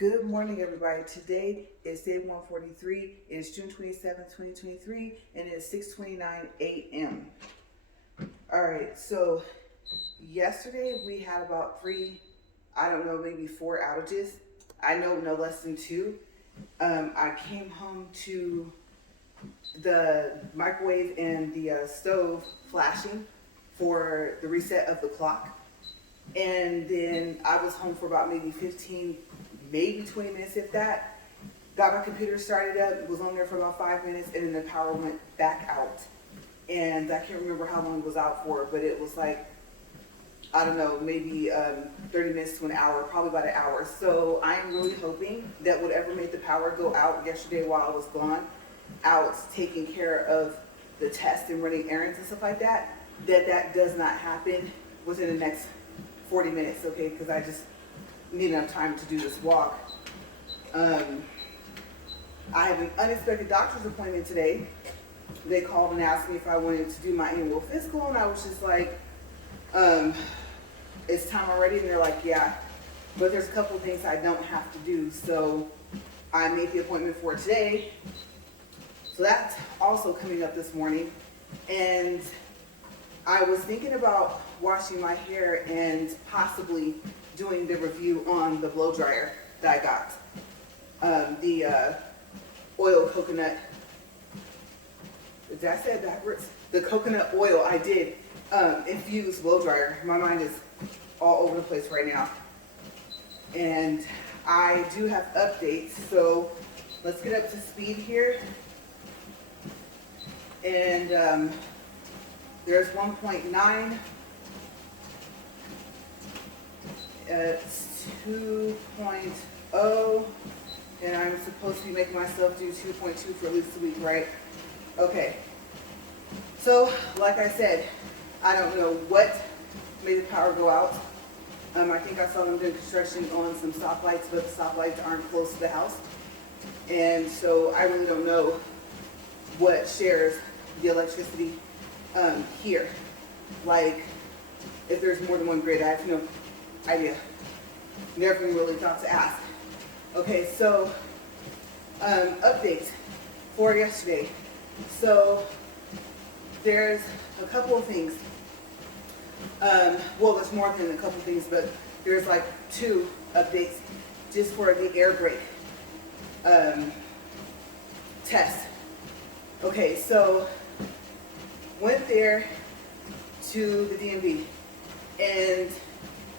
Good morning, everybody. Today is day 143. It is June 27th, 2023, and it is 6:29 a.m. All right, so yesterday we had about maybe four outages. I know no less than two. I came home to the microwave and the stove flashing for the reset of the clock. And then I was home for about maybe 15, maybe 20 minutes, if that. Got my computer started up, was on there for about 5 minutes, and then the power went back out. And I can't remember how long it was out for, but it was like, I don't know, maybe 30 minutes to an hour, probably about an hour. So I'm really hoping that whatever made the power go out yesterday while I was gone, out taking care of the test and running errands and stuff like that, that does not happen within the next 40 minutes, okay, because I just need enough time to do this walk. I have an unexpected doctor's appointment today. They called and asked me if I wanted to do my annual physical, and I was just like, it's time already, and they're like, yeah, but there's a couple of things I don't have to do, so I made the appointment for today. So that's also coming up this morning, and I was thinking about washing my hair and possibly doing the review on the blow dryer that I got. The oil coconut, did I say it backwards? The coconut oil I did infused blow dryer. My mind is all over the place right now. And I do have updates, so let's get up to speed here. And there's 1.9, it's 2.0, and I'm supposed to be making myself do 2.2 for at least a week, right? Okay, so like I said, I don't know what made the power go out. I think I saw them doing construction on some stoplights, but the stoplights aren't close to the house. And so I really don't know what shares the electricity here. Like, if there's more than one grid, I have no idea. Never even really thought to ask. Okay, so updates for yesterday. So there's a couple of things. Well, there's more than a couple of things, but there's like two updates just for the air brake test. Okay, so went there to the DMV, and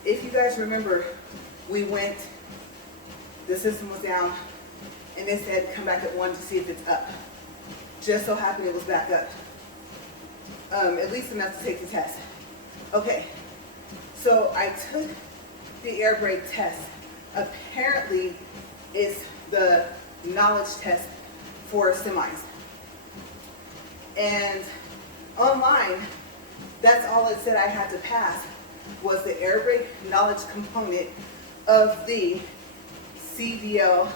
if you guys remember, we went, the system was down, and it said come back at 1 to see if it's up. Just so happened it was back up, at least enough to take the test. Okay, so I took the air brake test. Apparently it's the knowledge test for semis. And online, that's all it said I had to pass was the air brake knowledge component of the CDL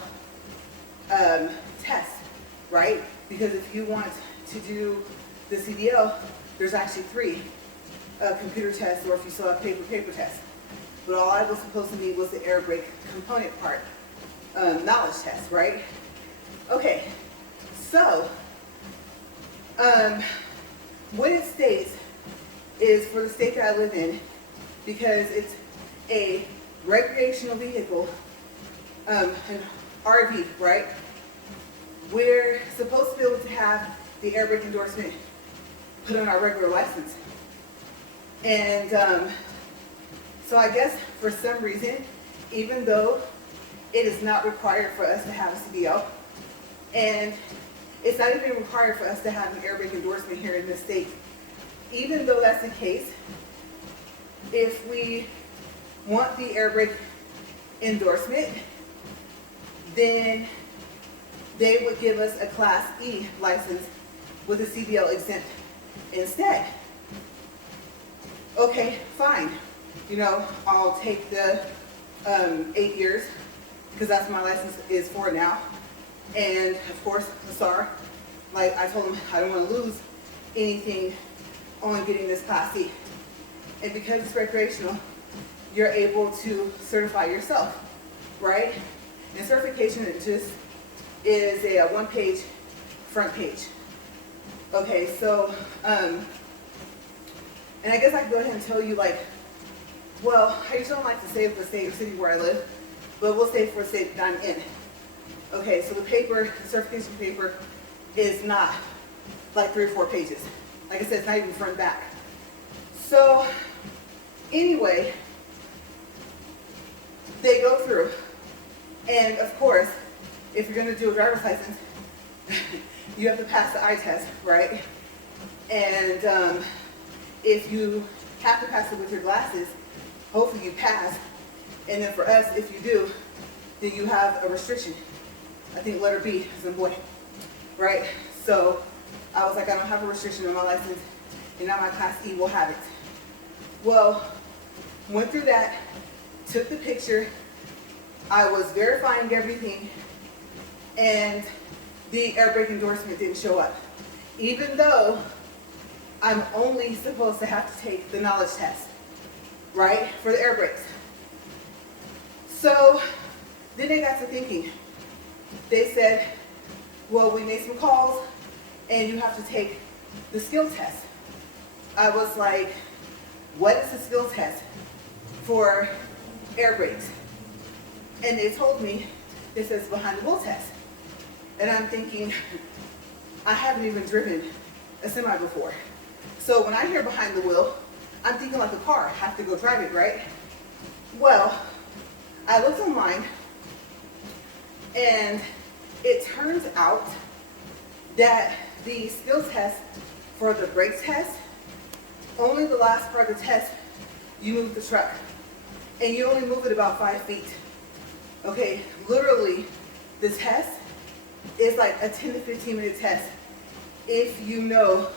test, right? Because if you want to do the CDL, there's actually three computer tests, or if you saw a paper test. But all I was supposed to need was the air brake component part, knowledge test, right? Okay, so what it states is for the state that I live in, because it's a recreational vehicle, an RV, right? We're supposed to be able to have the air brake endorsement put on our regular license. And so I guess for some reason, even though it is not required for us to have a CDL, and it's not even required for us to have an air brake endorsement here in this state, even though that's the case, if we want the air brake endorsement, then they would give us a Class E license with a CDL exempt instead. Okay, fine. You know, I'll take the 8 years, because that's what my license is for now. And of course, Hassar, like I told him, I don't want to lose anything on getting this Class E. And because it's recreational, you're able to certify yourself, right? And certification it just is a one-page front page. Okay, so, and I guess I can go ahead and tell you, like, well, I usually don't like to say for the state or city where I live, but we'll say for the state that I'm in. Okay, so the paper, the certification paper, is not like 3 or 4 pages. Like I said, it's not even front and back. So, anyway, they go through, and of course, if you're going to do a driver's license, you have to pass the eye test, right? And if you have to pass it with your glasses, hopefully you pass. And then for us, if you do, then you have a restriction. I think letter B is in boy, right? So I was like, I don't have a restriction on my license, and now my class E will have it. Well, went through that, took the picture, I was verifying everything, and the air brake endorsement didn't show up. Even though I'm only supposed to have to take the knowledge test, right, for the air brakes. So then they got to thinking. They said, well, we made some calls, and you have to take the skill test. I was like, what is the skill test for air brakes? And they told me, it says behind the wheel test. And I'm thinking, I haven't even driven a semi before. So when I hear behind the wheel, I'm thinking like a car, I have to go drive it, right? Well, I looked online, and it turns out that the skill test for the brakes test, only the last part of the test, you move the truck. And you only move it about 5 feet. Okay, literally, the test is like a 10 to 15 minute test if you know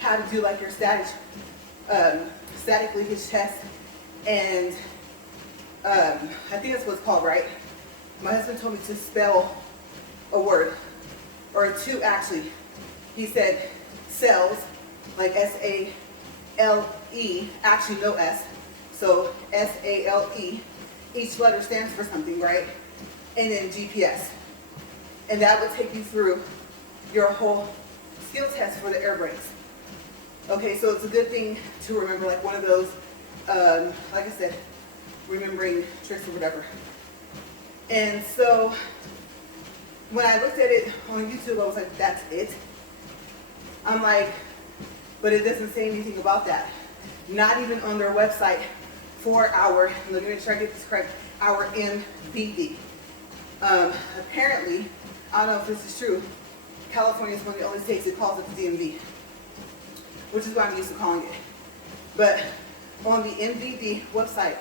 how to do like your static leakage test, and I think that's what it's called, right? My husband told me to spell a word, or 2 actually. He said cells, like S-A-L-E, actually no S, so S-A-L-E. Each letter stands for something, right? And then GPS. And that would take you through your whole skill test for the air brakes. Okay, so it's a good thing to remember, like one of those, like I said, remembering tricks or whatever. And so when I looked at it on YouTube, I was like, that's it? I'm like, but it doesn't say anything about that. Not even on their website for our, let me make sure I get this correct, our MVD. Apparently, I don't know if this is true, California is one of the only states that calls it the DMV, which is what I'm used to calling it. But on the MVD website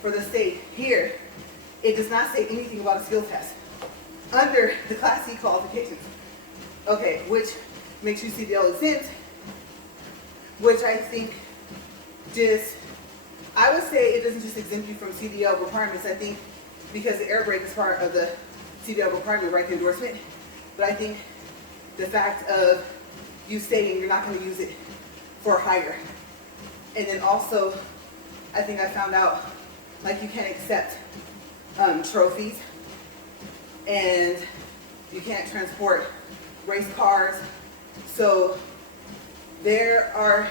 for the state here, it does not say anything about a skill test under the Class C qualifications. Okay, which makes you CDL exempt, which I think just, I would say it doesn't just exempt you from CDL requirements. I think because the air brake is part of the CDL requirement, right, the endorsement, but I think the fact of you saying you're not going to use it for hire. And then also, I think I found out, like, you can't accept trophies, and you can't transport race cars. So there are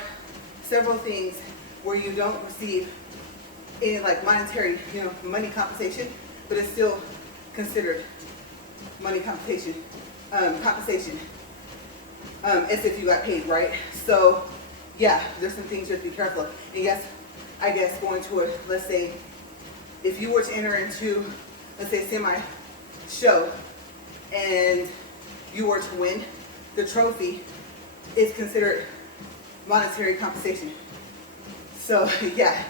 several things where you don't receive any like monetary, money compensation, but it's still considered money compensation, as if you got paid, right? So yeah, there's some things you have to be careful of. And yes, I guess going to it, let's say, if you were to enter into, let's say, semi-show, and you were to win, the trophy is considered monetary compensation. So yeah,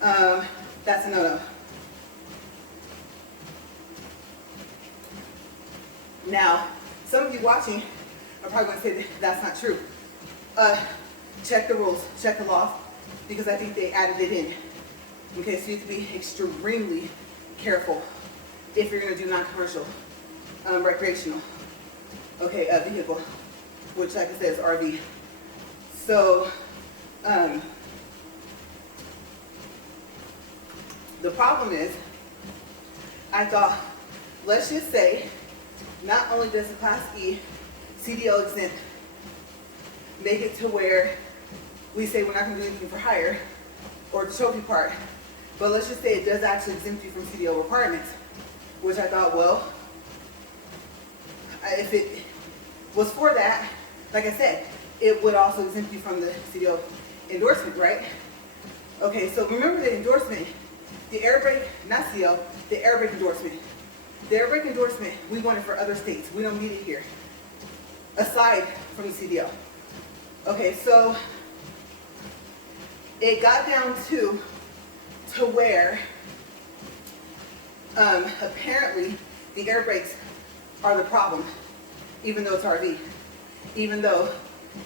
that's a no-no. Now, some of you watching are probably going to say that's not true. Check the rules, check the law, because I think they added it in. Okay, so you have to be extremely careful if you're going to do non-commercial, recreational, vehicle, which, like I said, is RV. So, the problem is, I thought, let's just say, not only does the Class E CDL exempt make it to where we say we're not going to do anything for hire or the trophy part, but let's just say it does actually exempt you from CDL requirements, which I thought, well, if it was for that, like I said, it would also exempt you from the CDL endorsement, right? Okay, so remember the endorsement, the air brake, not CDL, the air brake endorsement. The air brake endorsement, we want it for other states. We don't need it here, aside from the CDL. Okay, so it got down to where apparently the air brakes are the problem, even though it's RV, even though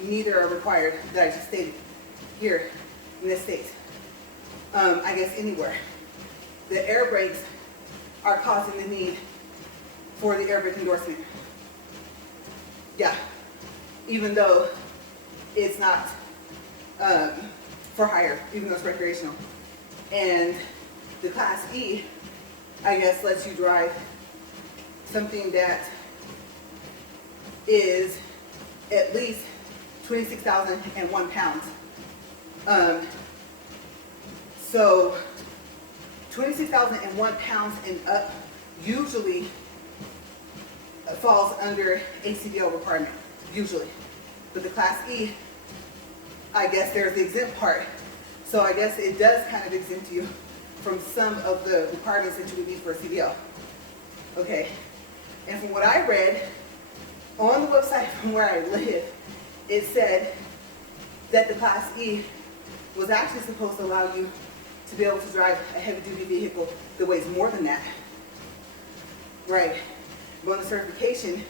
neither are required that I just stated here in this state. I guess anywhere. The air brakes are causing the need for the air brake endorsement. Yeah, even though it's not for hire, even though it's recreational. And the Class E, I guess, lets you drive something that is at least 26,001 pounds. So 26,001 pounds and up usually falls under a CDL requirement, usually. But the Class E, I guess there's the exempt part. So I guess it does kind of exempt you from some of the requirements that you would need for a CDL. Okay, and from what I read on the website from where I live, it said that the Class E was actually supposed to allow you to be able to drive a heavy-duty vehicle that weighs more than that. Right, but on the certification,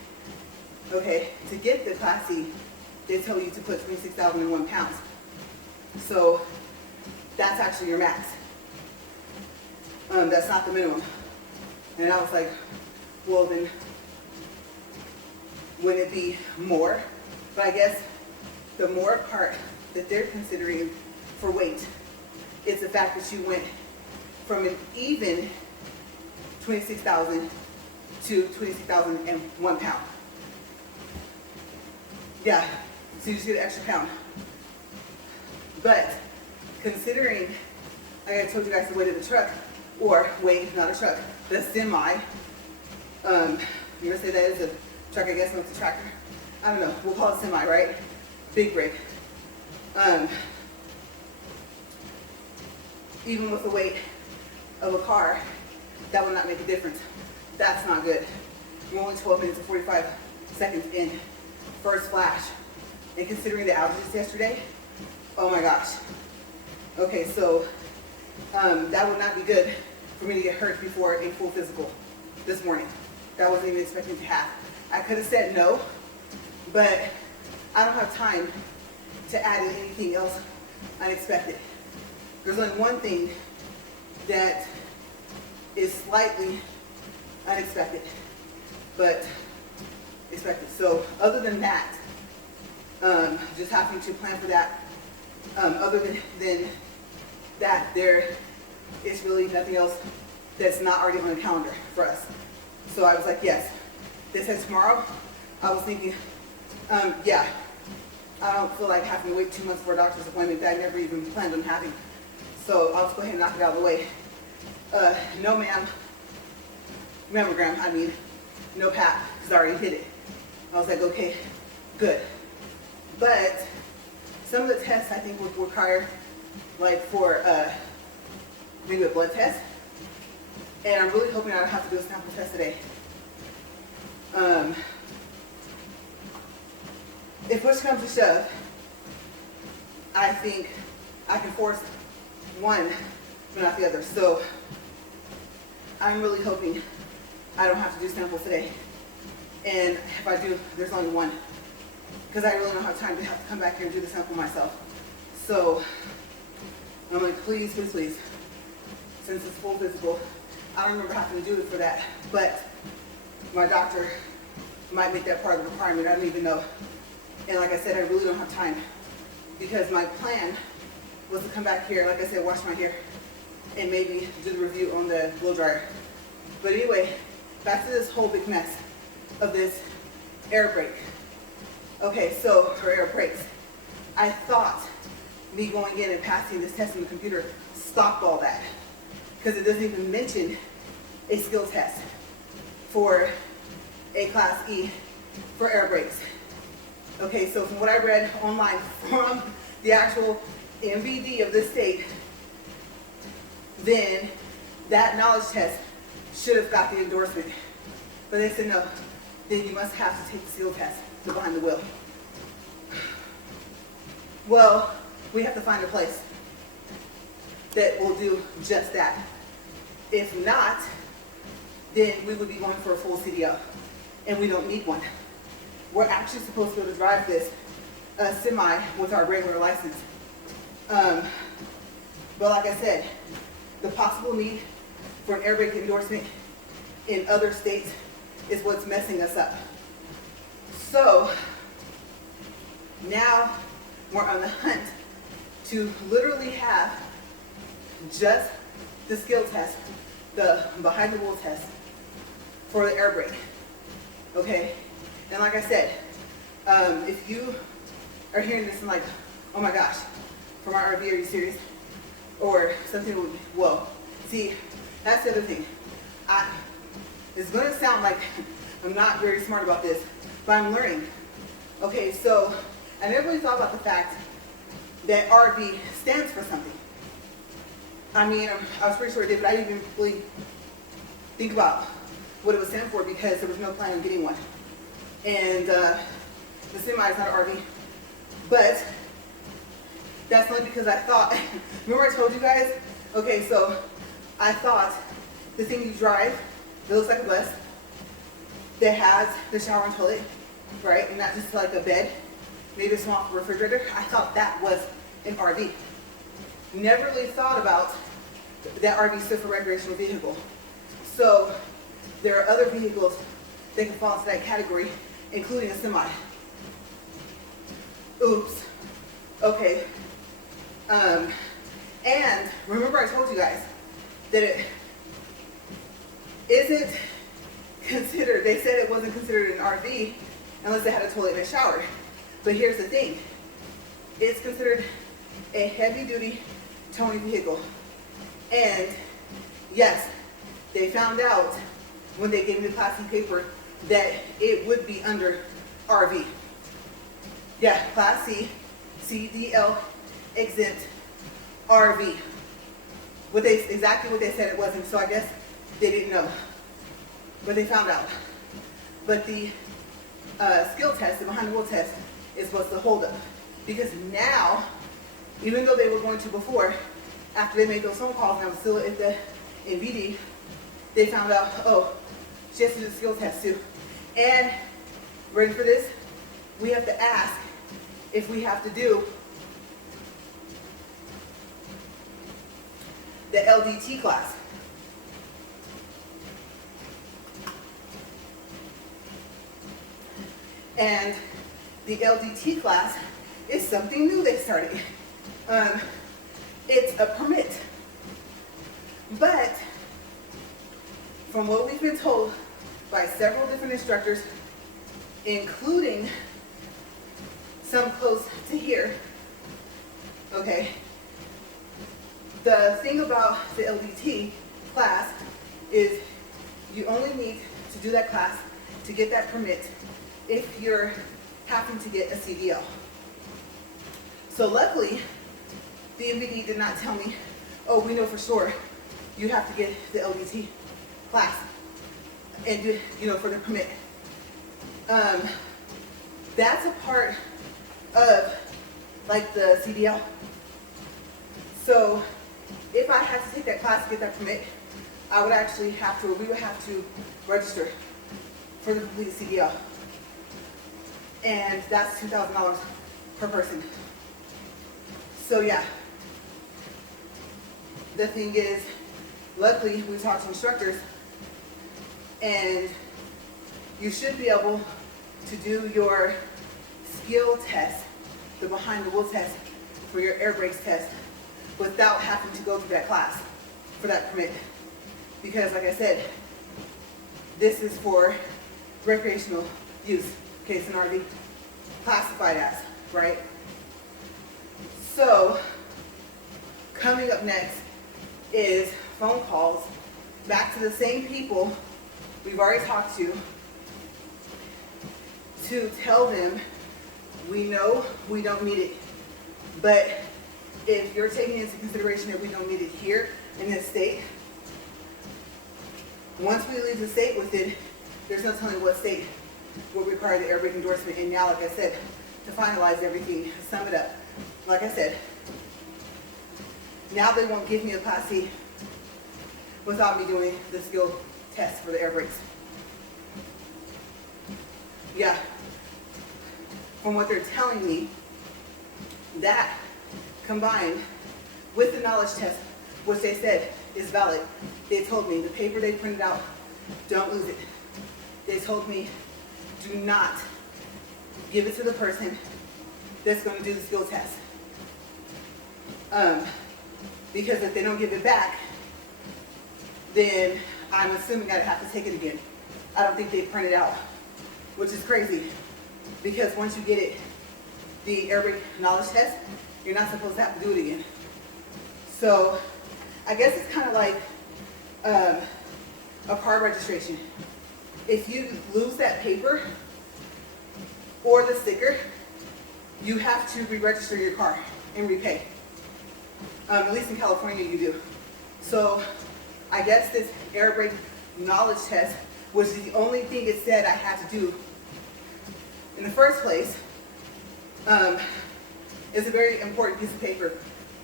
okay, to get the Class E, they tell you to put 26,001 pounds. So that's actually your max. That's not the minimum. And I was like, well then, wouldn't it be more? But I guess the more part that they're considering for weight is the fact that you went from an even 26,000 to 26,001 pound. Yeah, so you just get an extra pound. But considering, like I told you guys, the weight of the truck, or weight, not a truck, the semi, you're gonna say that is a truck, I guess, no, it's a tractor. I don't know, we'll call it semi, right? Big rig. Even with the weight of a car, that will not make a difference. That's not good. We're only 12 minutes and 45 seconds in. First flash. And considering the outages yesterday, oh my gosh. Okay, so that would not be good for me to get hurt before a full physical this morning. That wasn't even expecting to happen. I could have said no, but I don't have time to add in anything else unexpected. There's only one thing that is slightly unexpected, but expected. So other than that, just having to plan for that. Other than that, there is really nothing else that's not already on the calendar for us. So I was like, yes, this is tomorrow. I was thinking, yeah, I don't feel like having to wait 2 months for a doctor's appointment that I never even planned on having. So I'll just go ahead and knock it out of the way. No ma'am, mammogram, I mean, no pap, because I already hit it. I was like, okay, good. But some of the tests I think would require, like for maybe a blood test. And I'm really hoping I don't have to do a sample test today. If push comes to shove, I think I can force one, but not the other. So I'm really hoping I don't have to do samples today. And if I do, there's only one. Because I really don't have time to have to come back here and do the sample myself. So I'm like, please, please, please, since it's full physical, I don't remember having to do it for that, but my doctor might make that part of the requirement. I don't even know. And like I said, I really don't have time because my plan was to come back here, like I said, wash my hair and maybe do the review on the blow dryer. But anyway, back to this whole big mess of this air brake. Okay, so for air brakes, I thought me going in and passing this test in the computer stopped all that, because it doesn't even mention a skill test for a Class E for air brakes. Okay, so from what I read online from the actual MVD of this state, then that knowledge test should have got the endorsement. But they said no, then you must have to take the skill test, the behind the wheel. Well, we have to find a place that will do just that. If not, then we would be going for a full CDL, and we don't need one. We're actually supposed to be able to drive this semi with our regular license. But like I said, the possible need for an air brake endorsement in other states is what's messing us up. So now we're on the hunt to literally have just the skill test, the behind the wheel test for the air brake. Okay, and like I said, if you are hearing this and like, oh my gosh, from our RV, are you serious? Or something would be, whoa. See, that's the other thing. It's gonna sound like I'm not very smart about this, but I'm learning. Okay, so I never really thought about the fact that RV stands for something. I mean, I was pretty sure it did, but I didn't even really think about what it would stand for because there was no plan on getting one. And the semi is not an RV. But that's only because I thought, remember I told you guys? Okay, so I thought the thing you drive, it looks like a bus, that has the shower and toilet, right? And not just like a bed, maybe a small refrigerator. I thought that was an RV. Never really thought about that RV stood for recreational vehicle. So there are other vehicles that can fall into that category, including a semi. Oops. Okay. And remember I told you guys that it isn't considered, they said it wasn't considered an RV unless it had a toilet and a shower. But here's the thing. It's considered a heavy-duty towing vehicle. And yes, they found out when they gave me the Class C paper that it would be under RV. Yeah, Class C, CDL exempt RV. Exactly what they said it wasn't, so I guess they didn't know. But they found out. But the skill test, the behind the wheel test, is what's the holdup. Because now, even though they were going to before, after they made those phone calls and I was still at the MVD, they found out, oh, she has to do the skill test too. And, ready for this? We have to ask if we have to do the LDT class. And the LDT class is something new they started. It's a permit. But from what we've been told by several different instructors, including some close to here, okay, the thing about the LDT class is you only need to do that class to get that permit if you're having to get a CDL. So luckily, the MVD did not tell me, oh, we know for sure you have to get the LDT class and do, for the permit. That's a part of like the CDL. So if I had to take that class to get that permit, I would actually have to, or we would have to register for the complete CDL. And that's $2,000 per person. So yeah, the thing is, luckily we talked to instructors and you should be able to do your skill test, the behind the wheel test for your air brakes test without having to go through that class for that permit. Because like I said, this is for recreational use. Okay, it's an RV classified as, right? So, coming up next is phone calls back to the same people we've already talked to tell them we know we don't need it, but if you're taking into consideration that we don't need it here in this state, once we leave the state with it, there's no telling what state will require the air brake endorsement. And now, like I said, to finalize everything, sum it up, like I said, now they won't give me a Class C without me doing the skill test for the air brakes. Yeah. From what they're telling me, that combined with the knowledge test, which they said is valid, they told me the paper they printed out, don't lose it. They told me do not give it to the person that's going to do the skill test. Because if they don't give it back, then I'm assuming I'd have to take it again. I don't think they print it out, which is crazy, because once you get it, the air brake knowledge test, you're not supposed to have to do it again. So I guess it's kind of like a car registration. If you lose that paper or the sticker, you have to re-register your car and repay. At least in California you do. So I guess this air brake knowledge test was the only thing it said I had to do in the first place. It's a very important piece of paper,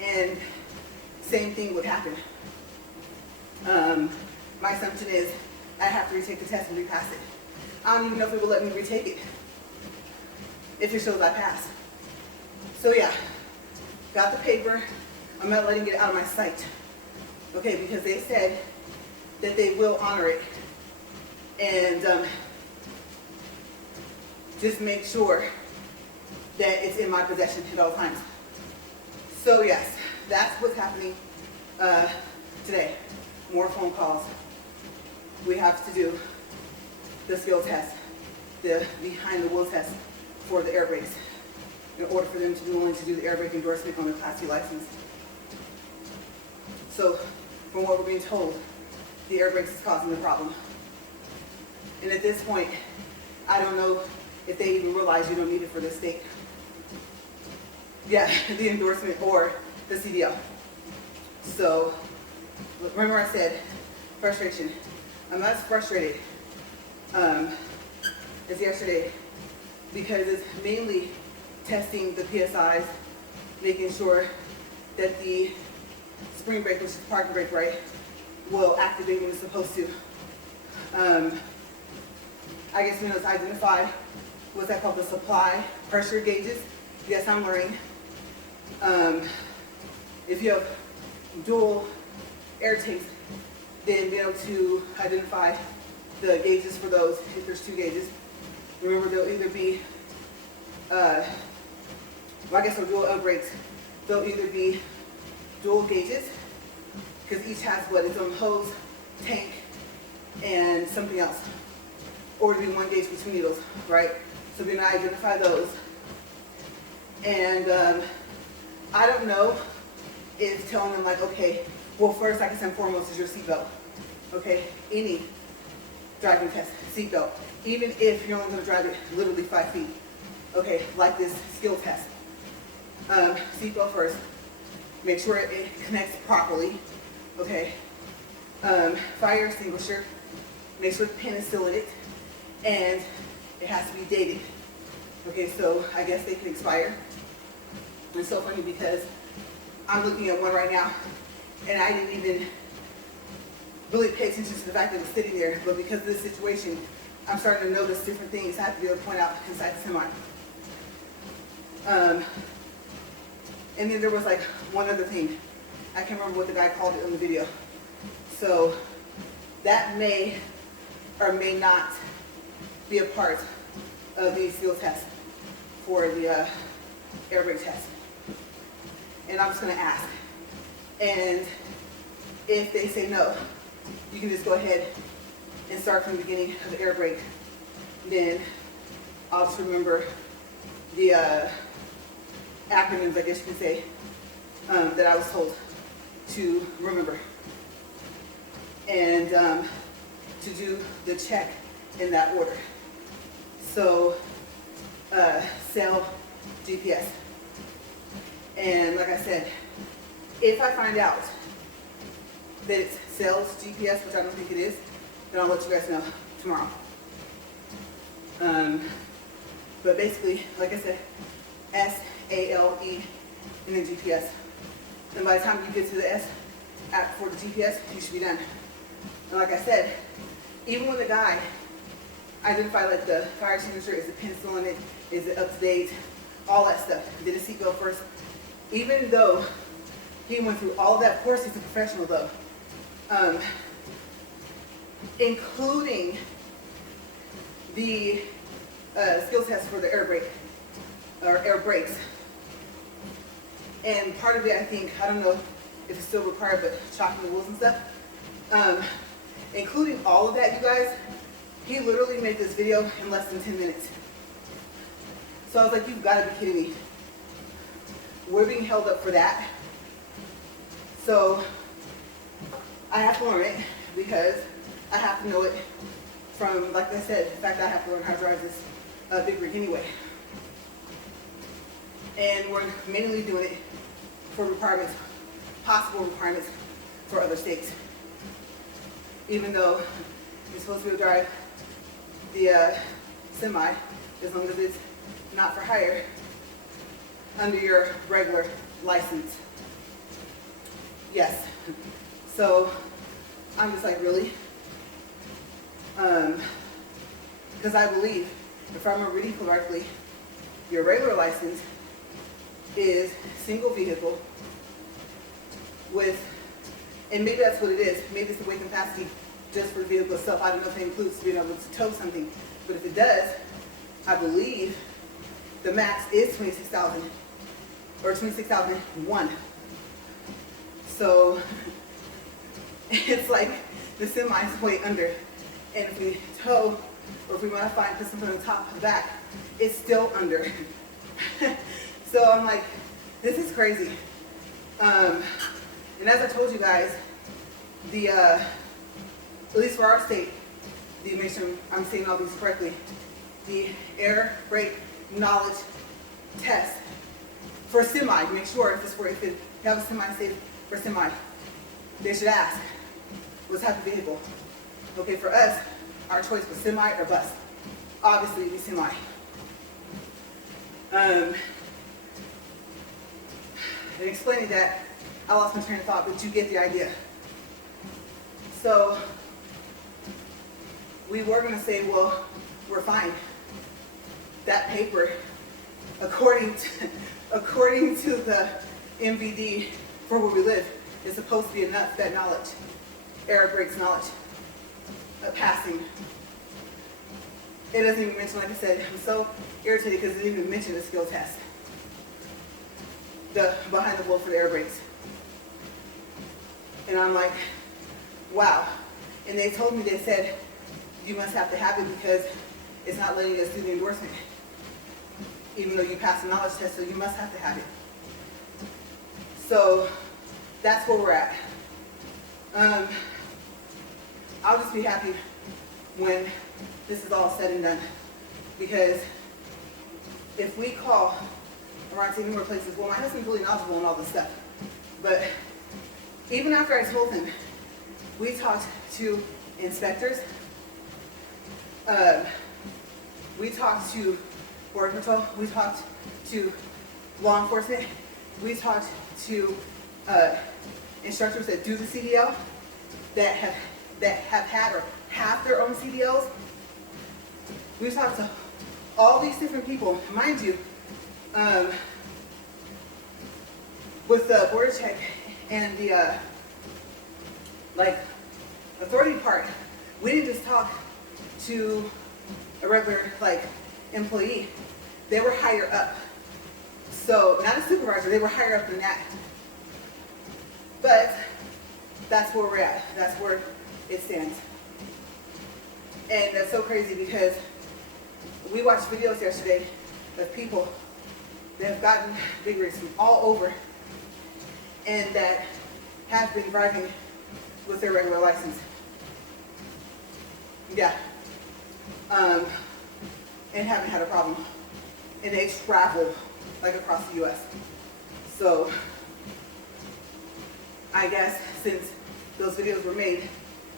and same thing would happen. My assumption is I have to retake the test and repass it. I don't even know if it will let me retake it if it shows I pass. So yeah, got the paper. I'm not letting it out of my sight. Okay, because they said that they will honor it. And just make sure that it's in my possession at all times. So yes, that's what's happening today. More phone calls. We have to do the skill test, the behind the wheel test for the air brakes in order for them to be willing to do the air brake endorsement on the Class C license. So from what we're being told, the air brakes is causing the problem. And at this point, I don't know if they even realize you don't need it for this state. Yeah, the endorsement or the CDL. So remember I said frustration. I'm not as frustrated as yesterday because it's mainly testing the PSIs, making sure that the spring brake, which is parking brake, right, will activate when it's supposed to. I guess when it's identified, what's that called, the supply pressure gauges. Yes, I'm learning. If you have dual air tanks, then be able to identify the gauges for those, if there's two gauges. Remember, they'll either be, well, I guess for dual L brakes, they'll either be dual gauges, because each has what, its own hose, tank, and something else. Or to be one gauge between needles, right? So we're gonna identify those. And I don't know if telling them like, okay, well first, like I said, foremost is your seatbelt. Okay, any driving test, seatbelt. Even if you're only gonna drive it literally 5 feet. Okay, like this skill test. Seatbelt first. Make sure it connects properly. Okay. Fire extinguisher. Make sure the pin is still in it. And it has to be dated. Okay, so I guess they can expire. It's so funny because I'm looking at one right now and I didn't even really pay attention to the fact that it was sitting there, but because of this situation, I'm starting to notice different things I have to be able to point out inside the semi. And then there was like one other thing. I can't remember what the guy called it in the video. So that may or may not be a part of the skill test for the air brake test. And I'm just gonna ask. And if they say no, you can just go ahead and start from the beginning of the air brake. Then I'll just remember the acronyms, I guess you can say, that I was told to remember. And to do the check in that order. So, cell, GPS. And like I said, if I find out that it's cells, GPS, which I don't think it is, then I'll let you guys know tomorrow. But basically, like I said, S-A-L-E, and then GPS. And by the time you get to the S for the GPS, you should be done. And like I said, even when the guy identified like the fire extinguisher, is the pencil in it, is it up to date, all that stuff, did his seatbelt first, even though he went through all of that, of course he's a professional though, including the skill test for the air brake, or air brakes. And part of it, I think, I don't know if it's still required, but chalking the wheels and stuff, including all of that, you guys, he literally made this video in less than 10 minutes. So I was like, you've got to be kidding me. We're being held up for that. So I have to learn it because I have to know it from, like I said, in fact, I have to learn how to drive this big rig anyway. And we're mainly doing it for requirements, possible requirements for other states. Even though you're supposed to be able to drive the semi, as long as it's not for hire, under your regular license. Yes. So I'm just like, really? Because I believe, if I'm reading correctly, your regular license is single vehicle with, and maybe that's what it is, maybe it's the weight capacity just for the vehicle itself. I don't know if it includes being able to tow something, but if it does, I believe the max is 26,000 or 26,001. So it's like the semi is way under, and if we tow or if we modify and put something on the top and back, it's still under. So I'm like, this is crazy. And as I told you guys, the at least for our state, the make sure I'm saying all these correctly, the air brake knowledge test for semi, make sure if it's for, if you have a semi safe for semi, they should ask, what type of vehicle? Okay, for us, our choice was semi or bus. Obviously, it'd be semi. And explaining that, I lost my train of thought, but you get the idea. So we were going to say, well, we're fine. That paper, according to the MVD for where we live, is supposed to be enough, that knowledge, air brakes knowledge, passing. It doesn't even mention, like I said, I'm so irritated because it didn't even mention the skill test. The behind the wheel for the air brakes. And I'm like, wow. And they told me, they said, you must have to have it because it's not letting us do the endorsement. Even though you passed the knowledge test, so you must have to have it. So that's where we're at. I'll just be happy when this is all said and done. Because if we call around to any more places, well, my husband's really knowledgeable and all this stuff. But even after I told him, we talked to inspectors, we talked to Border Patrol, we talked to law enforcement, we talked to instructors that do the CDL, that have had or have their own CDLs. We talked to all these different people, mind you, with the border check and the like authority part. We didn't just talk to a regular like employee. They were higher up. So not a supervisor, they were higher up than that. But that's where we're at. That's where it stands. And that's so crazy because we watched videos yesterday of people that have gotten big rigs from all over and that have been driving with their regular license. Yeah. And haven't had a problem. And they travel like across the US. So I guess since those videos were made,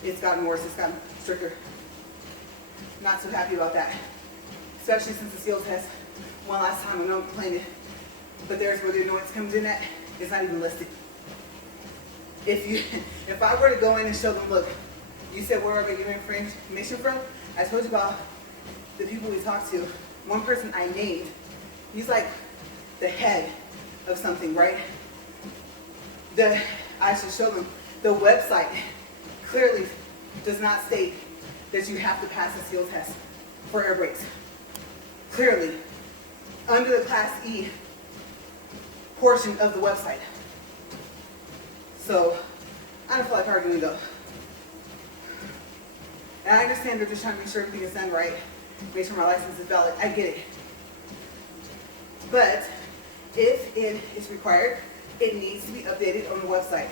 it's gotten worse, it's gotten stricter. Not so happy about that. Especially since the skills test one last time, I know I'm complaining, but there's where the annoyance comes in at, it's not even listed. If I were to go in and show them, look, you said where are we getting information from? I told you about the people we talked to. One person I named, he's like the head of something, right? I should show them. The website clearly does not state that you have to pass a skill test for air brakes. Clearly, under the Class E portion of the website. So, I don't feel like arguing though. And I understand they're just trying to make sure everything is done right, make sure my license is valid. I get it. But if it is required, it needs to be updated on the website.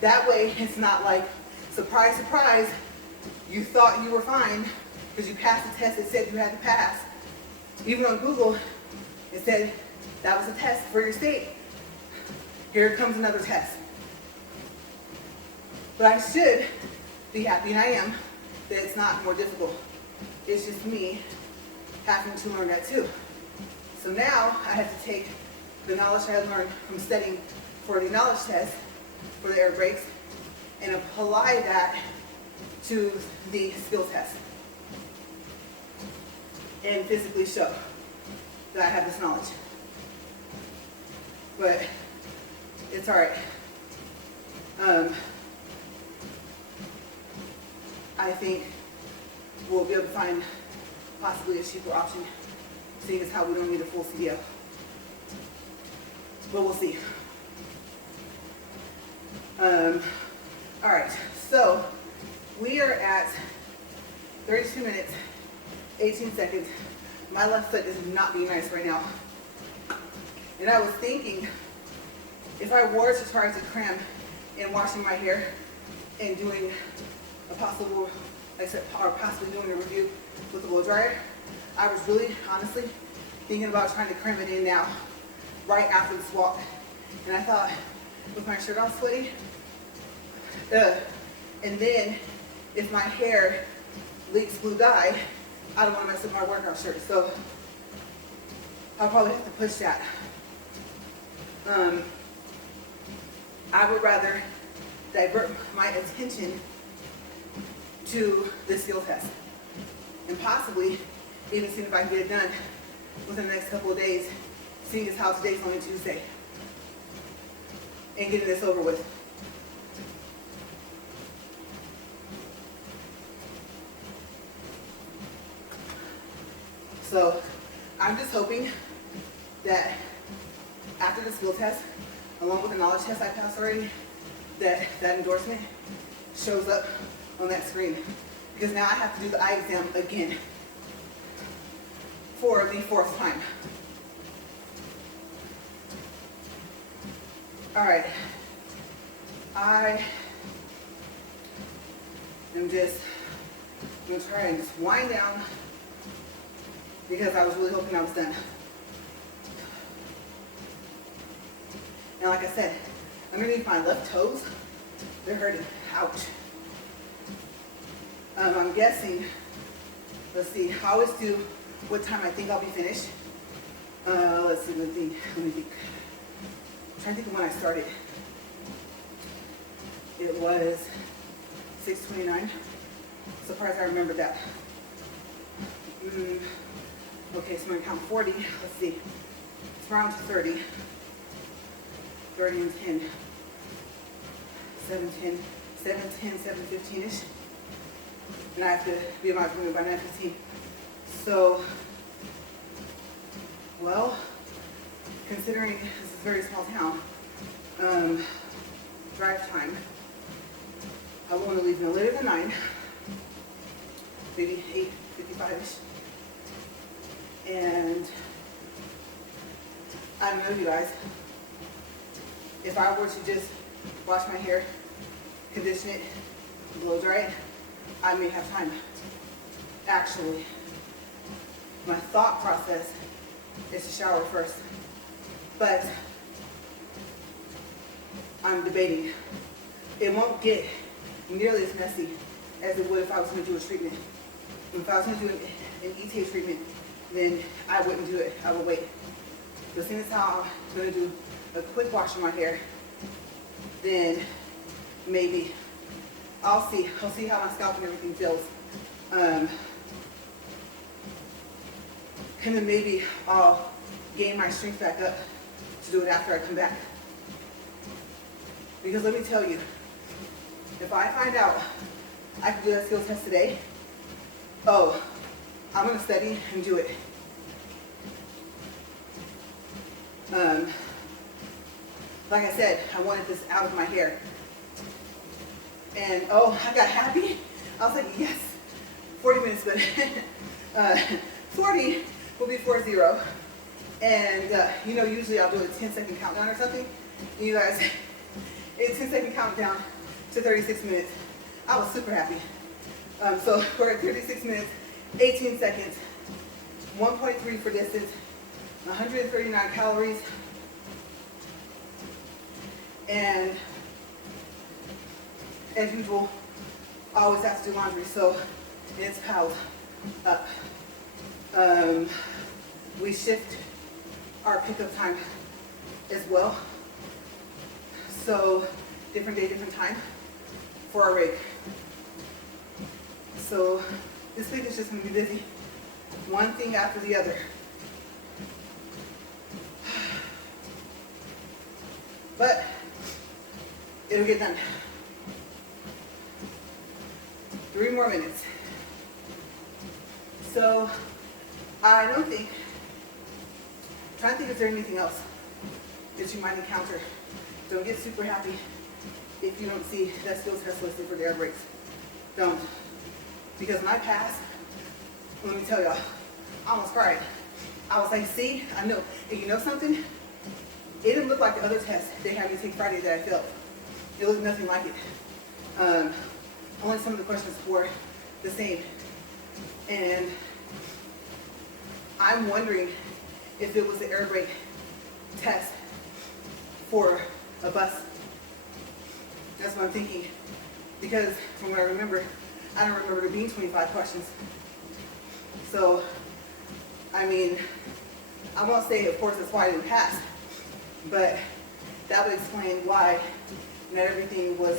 That way, it's not like, surprise, surprise, you thought you were fine because you passed the test it said you had to pass. Even on Google, it said that was a test for your state. Here comes another test. But I should be happy, and I am, that it's not more difficult. It's just me having to learn that too. So now I have to take the knowledge I learned from studying for the knowledge test for the air brakes and apply that to the skill test and physically show that I have this knowledge. But it's all right. I think we'll be able to find possibly a cheaper option, seeing as how we don't need a full CDL. But we'll see. All right, so we are at 32 minutes, 18 seconds. My left foot is not being nice right now. And I was thinking, if I were to try to cram in washing my hair and doing a possible, like I said, or possibly doing a review with the blow dryer, I was really, honestly, thinking about trying to cram it in now, right after this walk. And I thought, with my shirt all sweaty, and then if my hair leaks blue dye, I don't want to mess up my workout shirt. So I'll probably have to push that. I would rather divert my attention to the skill test and possibly even see if I can get it done within the next couple of days, seeing as how today's only Tuesday, and getting this over with. So I'm just hoping that after the skill test, along with the knowledge test I passed already, that endorsement shows up on that screen. Because now I have to do the eye exam again for the 4th time. All right. I am just going to try and just wind down because I was really hoping I was done. And like I said, underneath my left toes, they're hurting. Ouch. I'm guessing, let's see, I always do what time I think I'll be finished. Let's see, let me think. I'm trying to think of when I started. It was 6:29. Surprised I remembered that. Okay, so I'm gonna count 40. Let's see. It's around 30. 30 and 10. 7:10, 7:15-ish. And I have to be in my room by 9:15. So, well, considering this is a very small town, drive time, I want to leave no later than 9, maybe 8:55ish. And I don't know, you guys, if I were to just wash my hair, condition it, blow dry it, I may have time. Actually, my thought process is to shower first, but I'm debating. It won't get nearly as messy as it would if I was going to do a treatment. If I was going to do an ETA treatment, then I wouldn't do it. I would wait. But seeing as how I'm going to do a quick wash of my hair, then maybe I'll see how my scalp and everything feels. And then maybe I'll gain my strength back up to do it after I come back. Because let me tell you, if I find out I can do that skills test today, oh, I'm going to study and do it. Like I said, I wanted this out of my hair. And oh, I got happy. I was like, yes, 40 minutes, but 40 will be 40. And you know, usually I'll do a 10-second countdown or something. And you guys, it's 10-second countdown to 36 minutes. I was super happy. So we're at 36 minutes, 18 seconds, 1.3 for distance, 139 calories, and as usual, I always have to do laundry, so it's piled up. We shift our pickup time as well, so different day, different time for our rig. So this week is just going to be busy, one thing after the other. But it'll get done. 3 more minutes. So I don't think, trying to think if there's anything else that you might encounter. Don't get super happy if you don't see that skills test listed for the air brakes. Don't. Because when I passed, let me tell y'all, I almost cried. I was like, see, I know. And you know something? It didn't look like the other tests they had me take Friday that I failed. It looked nothing like it. Only some of the questions were the same. And I'm wondering if it was the air brake test for a bus. That's what I'm thinking. Because from what I remember, I don't remember there being 25 questions. So, I mean, I won't say, of course, that's why I didn't pass, but that would explain why not everything was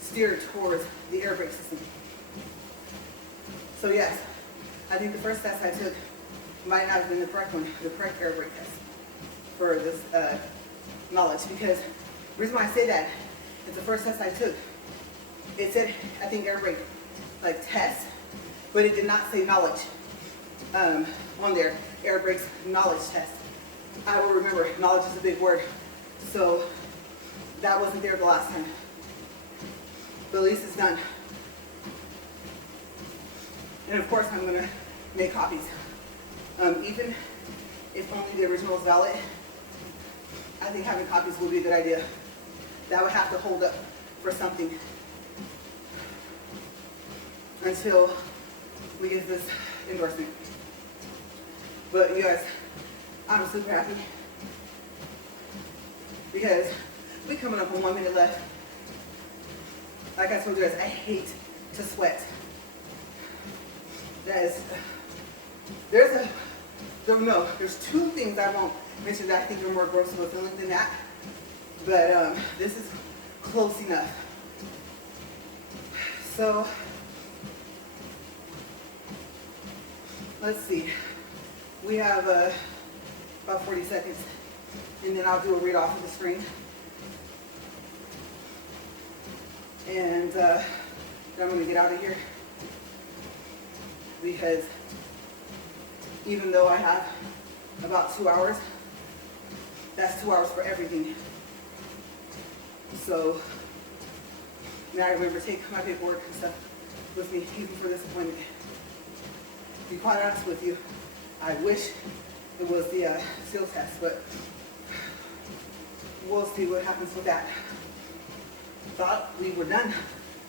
steered towards the air brake system. So yes, I think the first test I took might not have been the correct one, the correct air brake test for this knowledge. Because the reason why I say that is the first test I took, it said, I think air brake, like test, but it did not say knowledge on there, air brakes knowledge test. I will remember, knowledge is a big word, so that wasn't there the last time. But at least it's done. And of course I'm gonna make copies. Even if only the original is valid, I think having copies will be a good idea. That would have to hold up for something until we get this endorsement. But you guys, I'm super happy because we're coming up on 1 minute left. Like I told you guys, I hate to sweat. There's 2 things I won't mention that I think are more gross and fulfilling than that, but this is close enough. So, let's see. We have about 40 seconds, and then I'll do a read off of the screen. And then I'm going to get out of here because even though I have about 2 hours, that's 2 hours for everything. So Now I remember taking my paperwork and stuff with me, even for this appointment. To be quite honest with you, I wish it was the seal test, but we'll see what happens with that. Thought we were done.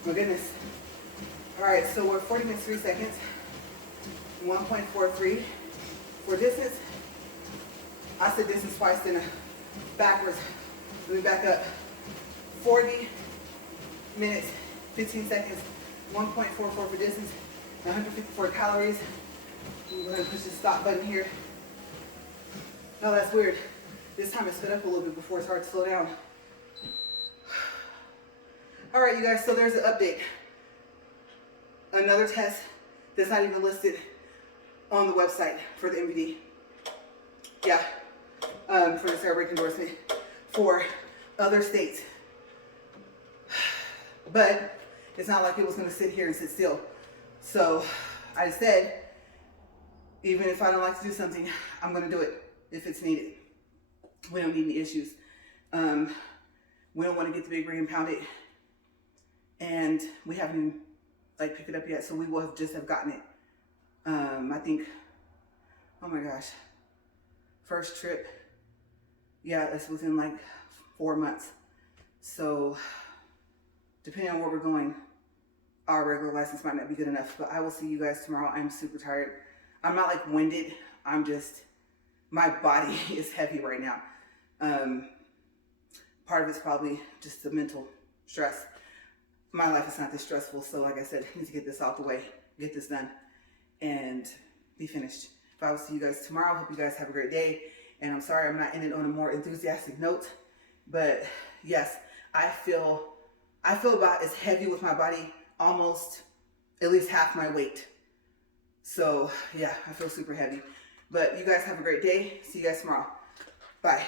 My goodness. All right, so we're 40 minutes, 3 seconds. 1.43. For distance, I said distance twice, then backwards. Let me back up. 40 minutes, 15 seconds. 1.44 for distance, 154 calories. I'm going to push the stop button here. No, that's weird. This time it sped up a little bit before it started to slow down. All right, you guys, so there's an update. Another test that's not even listed on the website for the MVD. Yeah, for the Cerebral endorsement for other states. But it's not like it was going to sit here and sit still. So I said, even if I don't like to do something, I'm going to do it if it's needed. We don't need any issues. We don't want to get the big ring and pound it. And we haven't even picked it up yet, so we will just have gotten it. I think, oh my gosh, first trip, yeah, it's within like 4 months. So depending on where we're going, our regular license might not be good enough, but I will see you guys tomorrow. I'm super tired. I'm not like winded. I'm just, my body is heavy right now. Part of it's probably just the mental stress. My life is not this stressful, so like I said, I need to get this out the way, get this done, and be finished. If I will see you guys tomorrow, hope you guys have a great day. And I'm sorry I'm not ending on a more enthusiastic note, but yes, I feel about as heavy with my body, almost at least half my weight. So yeah, I feel super heavy. But you guys have a great day. See you guys tomorrow. Bye.